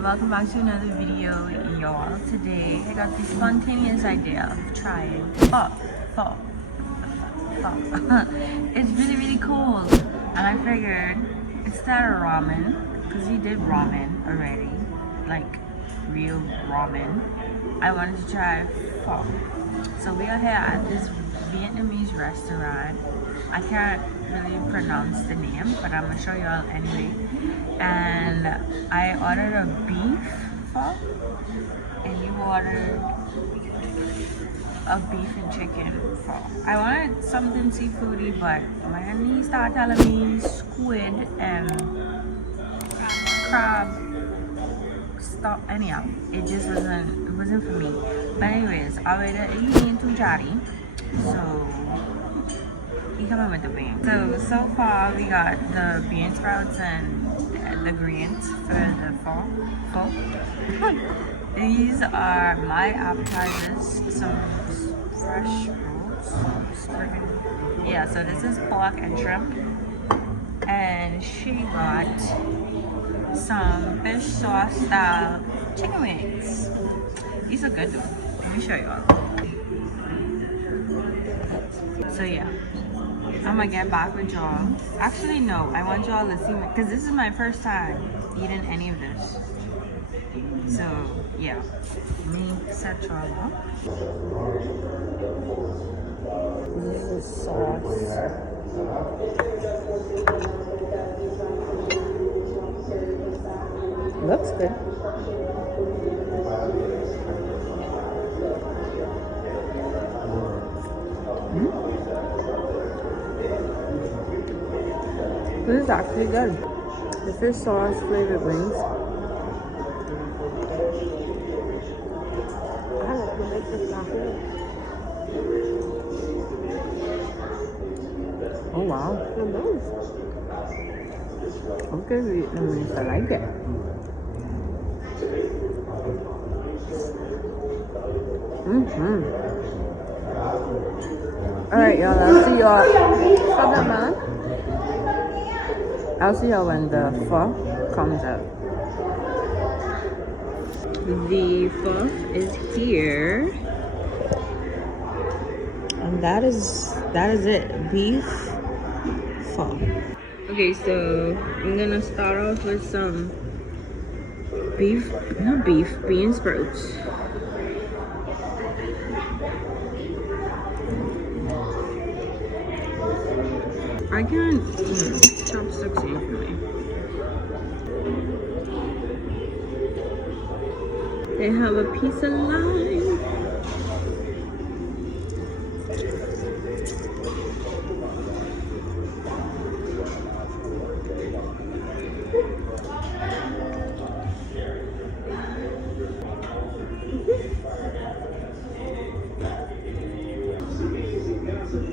Welcome back to another video, y'all. Today I got the spontaneous idea of trying pho. It's really cold, and I figured instead of ramen, because we did ramen already, like real ramen, I wanted to try pho. So we are here at this Vietnamese restaurant. I can't really pronounce the name, but I'm gonna show y'all anyway. And I ordered a beef pho, and you ordered a beef and chicken pho. I wanted something seafoody, but when he started telling me squid and crab stuff, anyhow, it just wasn't for me. But anyways, I waited into Jari, so he coming with the bean. So far we got the bean sprouts and the greens for the pho. These are my appetizers, some fresh rolls. Yeah, so this is pork and shrimp, and she got some fish sauce style chicken wings. These are good though. Let me show you all. So yeah, I'm gonna get back with y'all. Actually no, I want y'all to see me, because this is my first time eating any of this. So yeah, let me set y'all up. This is the sauce. Looks good. This is actually good. The fish sauce flavored wings. I like to make this chocolate. Oh wow. Nice. Okay, Vietnamese, I like it. Alright y'all, I'll see y'all. Stop that, man. I'll see y'all when the pho comes out. The pho is here, and that is it. Beef pho. Okay, so I'm gonna start off with some bean sprouts. I can't chopsticks ain't for me. They have a piece of lime.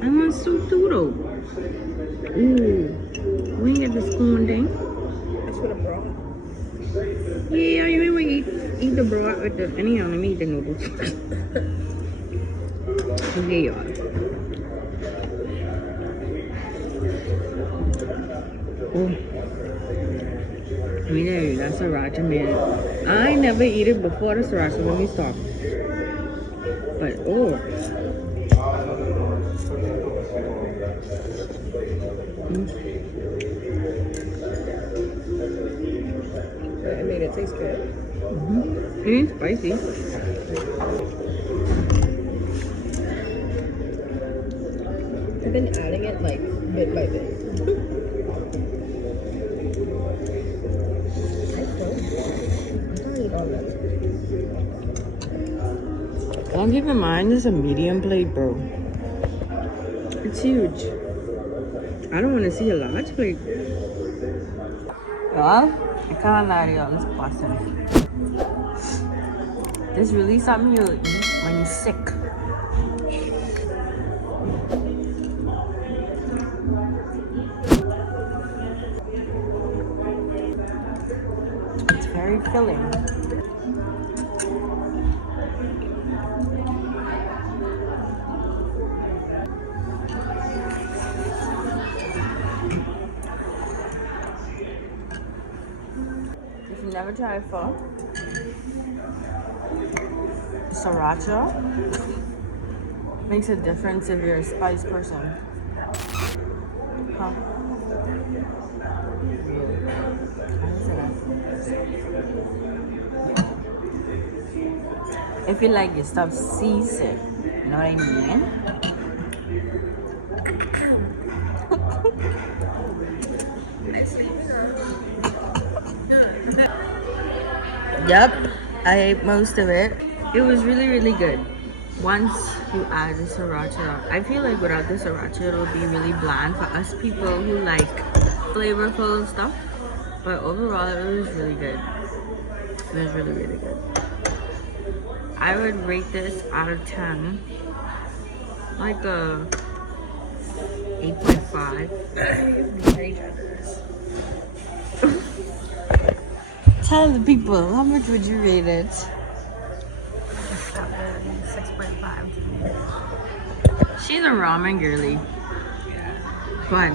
I want soup too though. Ooh, we ain't get the spoon thing. That's for the broth. Yeah, you ain't eat the broth with the, anyhow, let me eat the noodles. Okay, y'all. Oh. Let me tell you, that sriracha, man. I never eat it before the sriracha, let me stop. But, oh. It made it taste good. It ain't spicy. I've been adding it like bit by bit. Don't keep in mind, this is a medium plate, bro. It's huge. I don't want to see a large plate. Y'all, I can't lie to y'all, it's busting. This really something you eat when you're sick. It's very filling. If you never tried pho, sriracha makes a difference if you're a spice person. Huh? Really? How is it? If you like your stuff seasick, you know what I mean? Yep, I ate most of it. It was really, really good. Once you add the sriracha, I feel like without the sriracha, it'll be really bland for us people who like flavorful stuff. But overall, it was really good. It was really, really good. I would rate this out of 10 like a 8.5. Tell the people, how much would you rate it? 6.5. She's a ramen girly. But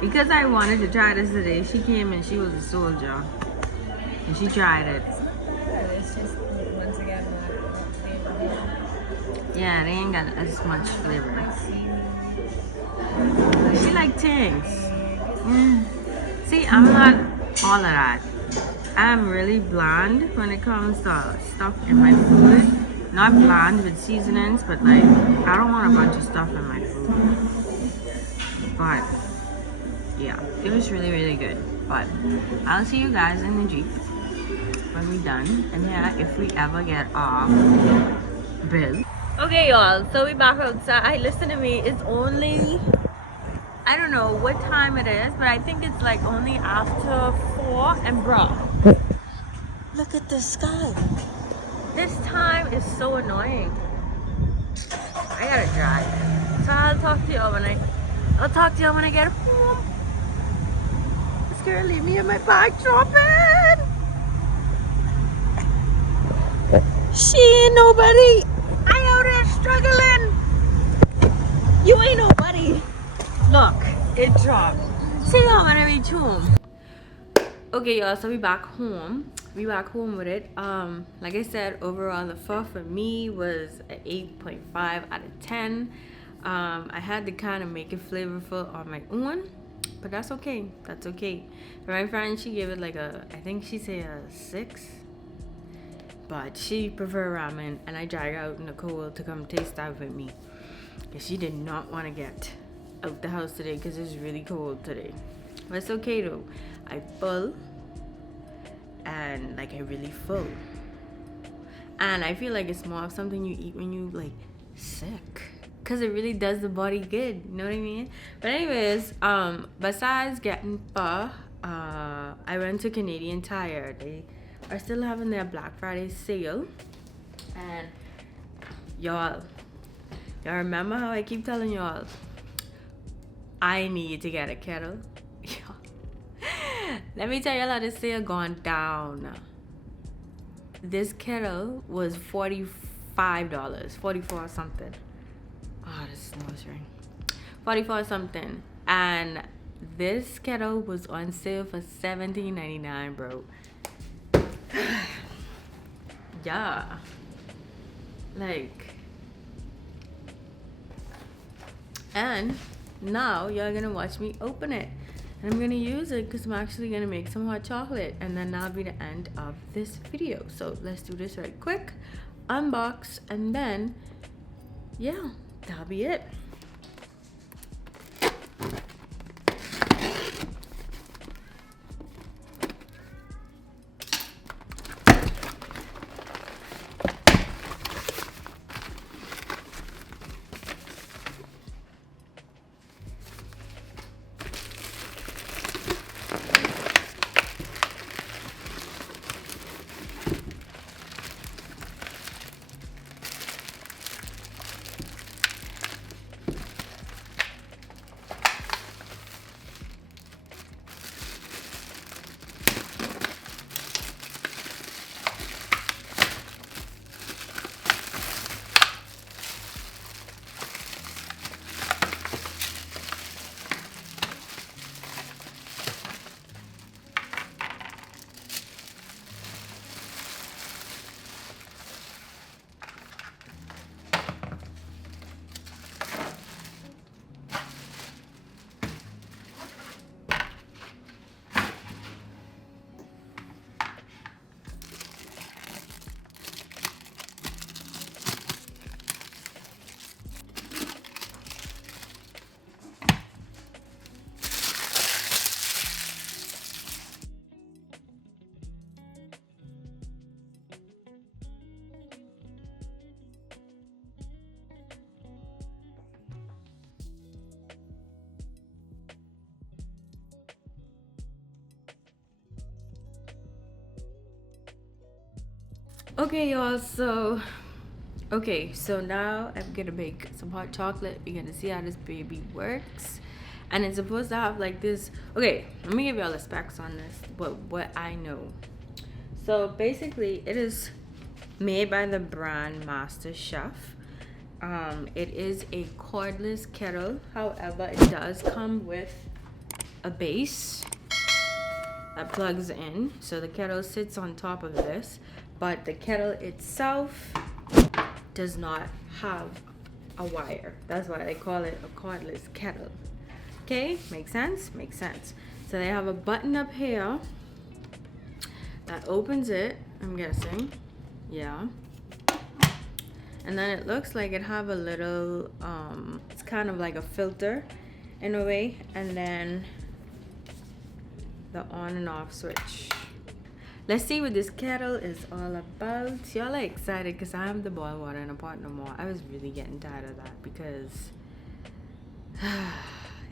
because I wanted to try this today, she came and she was a soldier. And she tried it. It's just, once again, not flavorful. Yeah, they ain't got as much flavor. She like things. See, I'm not all of that. I'm really bland when it comes to stuff in my food. Not bland with seasonings, but like, I don't want a bunch of stuff in my food. But, yeah, it was really, really good. But, I'll see you guys in the Jeep when we're done. And yeah, if we ever get off bill. Okay, y'all, so we back outside. Listen to me, it's only, I don't know what time it is, but I think it's like only after 4 and bruh. Look at the sky. This time is so annoying. I gotta drive. So I'll talk to y'all when I get home. This girl leave me in my bag dropping. She ain't nobody. I out here struggling. You ain't nobody. Look, it dropped. See y'all when I reach home. Okay, y'all, so we back home. We back home with it. Like I said, overall the pho for me was an 8.5 out of 10. I had to kind of make it flavorful on my own, but that's okay. That's okay. For my friend, she gave it like a, I think she said a 6. But she preferred ramen, and I dragged her out in the cold to come taste that with me. Because she did not want to get out the house today because it's really cold today. But it's okay though. I full. And like I really full. And I feel like it's more of something you eat when you like sick. Cause it really does the body good. You know what I mean? But anyways, besides getting pho, I went to Canadian Tire. They are still having their Black Friday sale. And y'all remember how I keep telling y'all I need to get a kettle? Let me tell y'all how this sale gone down. This kettle was $45, 44 something. Oh, this nose ring. 44 something. And this kettle was on sale for $17.99, bro. Yeah. Like. And now y'all gonna watch me open it. And I'm gonna use it because I'm actually gonna make some hot chocolate, and then that'll be the end of this video. So let's do this right quick, unbox, and then yeah, that'll be it. Okay, y'all, so now I'm gonna make some hot chocolate. You're gonna see how this baby works. And it's supposed to have like this. Okay, let me give y'all the specs on this, but what I know. So basically it is made by the brand Master Chef. It is a cordless kettle, however it does come with a base that plugs in, so the kettle sits on top of this, but the kettle itself does not have a wire. That's why they call it a cordless kettle. Okay, makes sense? Makes sense. So they have a button up here that opens it, I'm guessing. Yeah. And then it looks like it have a little it's kind of like a filter in a way, and then the on and off switch. Let's see what this kettle is all about. Y'all are excited because I have the boil water in a pot no more. I was really getting tired of that because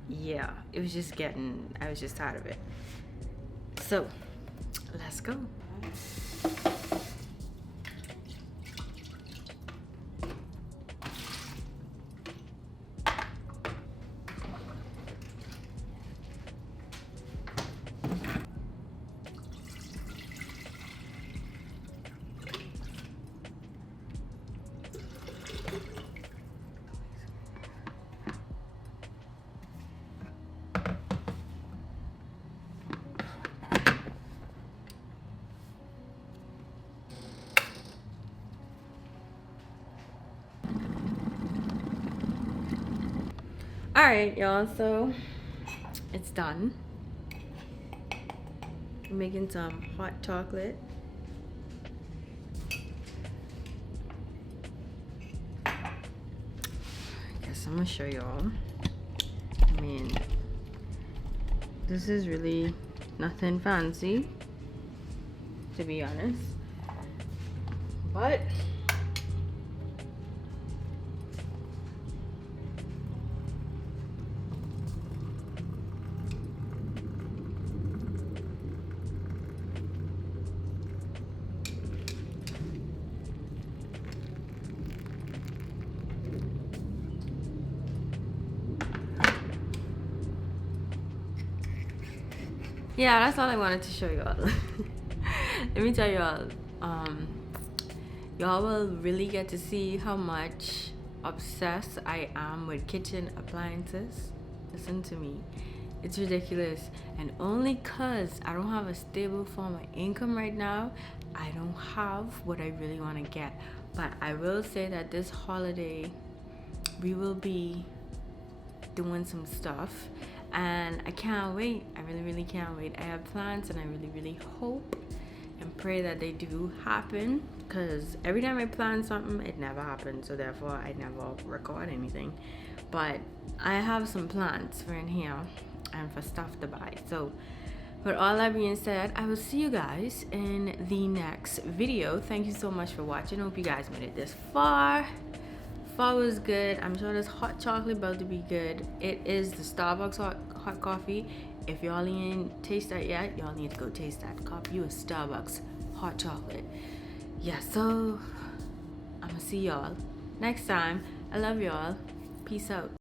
yeah, it was just getting, I was just tired of it. So let's go. All right, y'all, so it's done. I'm making some hot chocolate. I guess I'm gonna show y'all. I mean, this is really nothing fancy, to be honest, but yeah, that's all I wanted to show y'all. Let me tell y'all, y'all will really get to see how much obsessed I am with kitchen appliances. Listen to me, it's ridiculous. And only cause I don't have a stable form of income right now, I don't have what I really want to get. But I will say that this holiday we will be doing some stuff, and I can't wait. I really can't wait. I have plans, and I really hope and pray that they do happen, because every time I plan something it never happens, so therefore I never record anything. But I have some plans for in here and for stuff to buy. So with all that being said, I will see you guys in the next video. Thank you so much for watching. Hope you guys made it this far. Fall was good. I'm sure this hot chocolate about to be good. It is the Starbucks hot coffee. If y'all ain't taste that yet, y'all need to go taste that. Copy you a Starbucks hot chocolate. Yeah, so I'm gonna see y'all next time. I love y'all. Peace out.